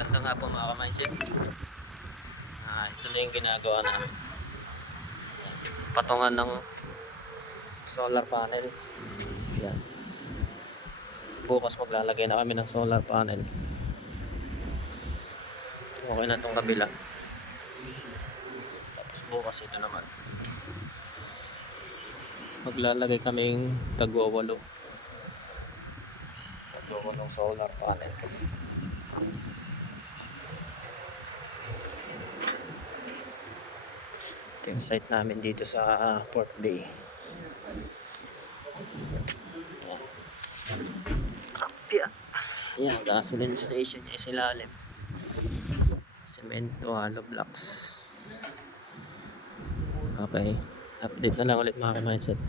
Maganda nga po mga ka-mindset. Ito na yung ginagawa namin. Patungan ng solar panel. Yan. Bukas maglalagay na kami ng solar panel. Okay na itong kabila. Tapos bukas ito naman. Maglalagay kaming tagwawalo ng solar panel. Ito yung site namin dito sa Port Bay. Yan, gasoline station niya isilalim. Semento, hollow blocks. Okay, update na lang ulit mga ka-mindset.